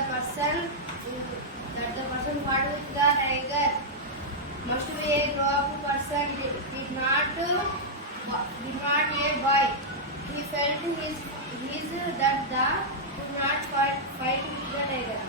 the person fought with the tiger must be a grown-up person. Did not a boy. He felt his that the could not fight with the tiger.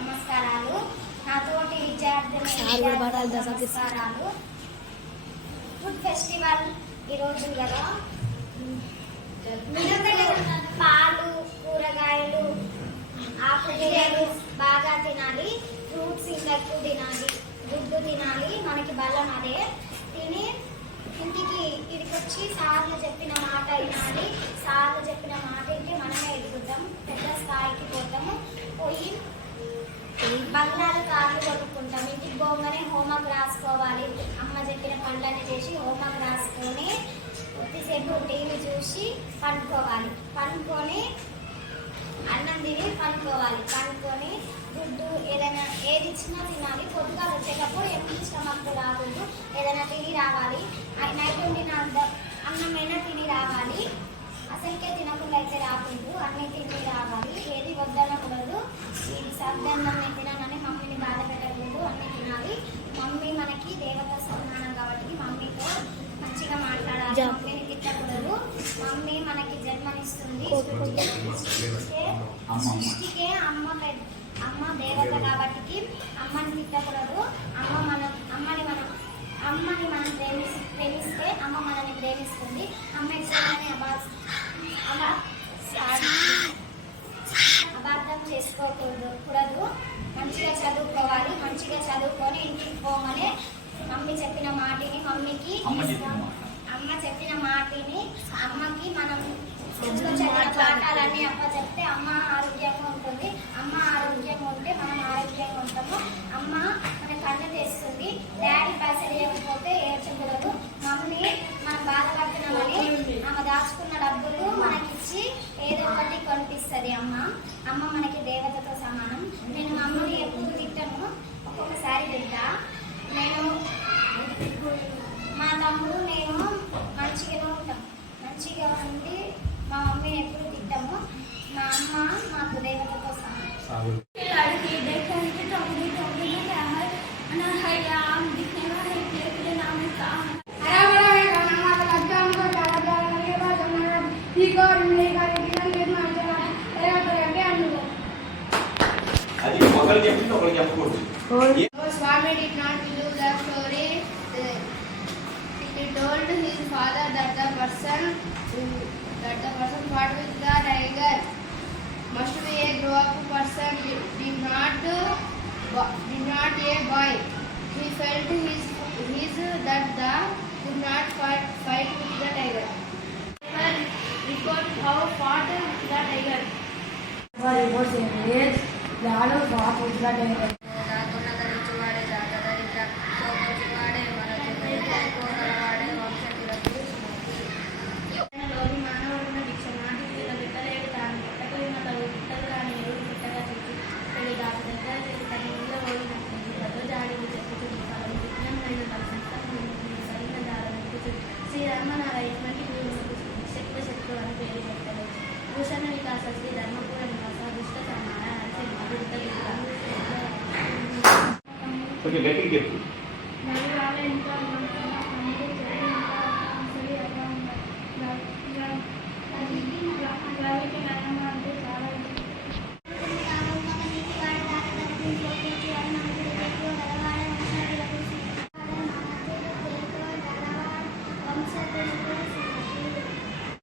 నమస్కారాలు. నాతోటి నమస్కారాలు. Food festival ఈరోజు కదా, పాలు, కూరగాయలు, ఆకుకూరలు బాగా తినాలి, ఫ్రూట్స్ ఇంకా ఎక్కువ తినాలి, గుడ్డు తినాలి. మనకి బలం అదే. తిని ఇంటికి వచ్చి సార్లు చెప్పిన మాట వినాలి. సార్లు చెప్పిన మాట ఇంటి మనమే ఎదుగుతాం, పెద్ద స్థాయికి పోతాము. పోయి బంగారు కార్లు కొనుక్కుంటాం. ఇంటికి పోగానే హోంవర్క్ రాసుకోవాలి. అమ్మ చెప్పిన పనులన్నీ చేసి హోంవర్క్ రాసుకొని కొద్దిసేపు టీవీ చూసి పండుకొని అన్నం తిని పండుకోవాలి. గుడ్డు ఏదైనా ఏది ఇచ్చినా తినాలి. పొద్దుగా వచ్చేటప్పుడు ఎప్పుడు స్టమక్ రాకూడదు, ఏదైనా తిని రావాలి. నైట్ వండిన అన్నమైనా తిని రావాలి. అసలుకే తినకుండా అయితే రాకూడదు, అన్నీ తిని రావాలి. ఏది వద్దనకూడదు. ఇది సర్దన్నం నేను తినానని మమ్మీని బాధ పెట్టకూడదు, అన్నీ తినాలి. మమ్మీ మనకి దేవత సమానం కాబట్టి మమ్మీతో మంచిగా మాట్లాడాలి. మమ్మీని తిట్టకూడదు. మమ్మీ మనకి జన్మనిస్తుంది. సృష్టికే అమ్మ దేవత కాబట్టి అమ్మని తిట్టకూడదు. అమ్మని మనం ప్రేమిస్తే అమ్మ మనల్ని ప్రేమిస్తుంది. అమ్మ ఇష్టమని అబార్థం చేసుకోకూడదు. మంచిగా చదువుకోవాలి. మంచిగా చదువుకొని ఇంటికి పోగానే మమ్మీ చెప్పిన మాటిని అమ్మకి మనం చదివిన పాఠాలన్నీ అమ్మ చెప్తే అమ్మ ఆరోగ్యంగా ఉంటుంది. అమ్మ ఆరోగ్యంగా ఉంటే మనం ఆరోగ్యంగా ఉంటాము. అమ్మ మన కన్ను తెస్తుంది. డాడీ పైసలు ఇవ్వకపోతే ఏడ్చకూడదు. మమ్మీ మనం బాధపడుతున్నామని ఆమె దాచుకున్న డబ్బులు మనకిచ్చి ఏదో ఒకటి కొనిపిస్తుంది. అమ్మ మనకి దేవతతో సమానం. నేను మా అమ్మని ఎప్పుడు తిట్టను, ఒక్కొక్కసారి తింటా. నేను మా తమ్ముడు నేను మంచిగానే ఉంటాం. మంచిగా ఉండి మా మమ్మీని ఎప్పుడు తిట్టాము. మా అమ్మ మాకు దేవతతో సమానం. Swami did not believe the story. He told his father that the person fought with the tiger must be a grown-up person. Did not a boy. He felt his that the could not fight with the tiger. Report how fought the tiger. Report saying the adult fought with the tiger. భూషణ వికాస శ్రీ ధర్మపుర నివాస దుష్ట సమాన okay గట్టిగా చెప్పు.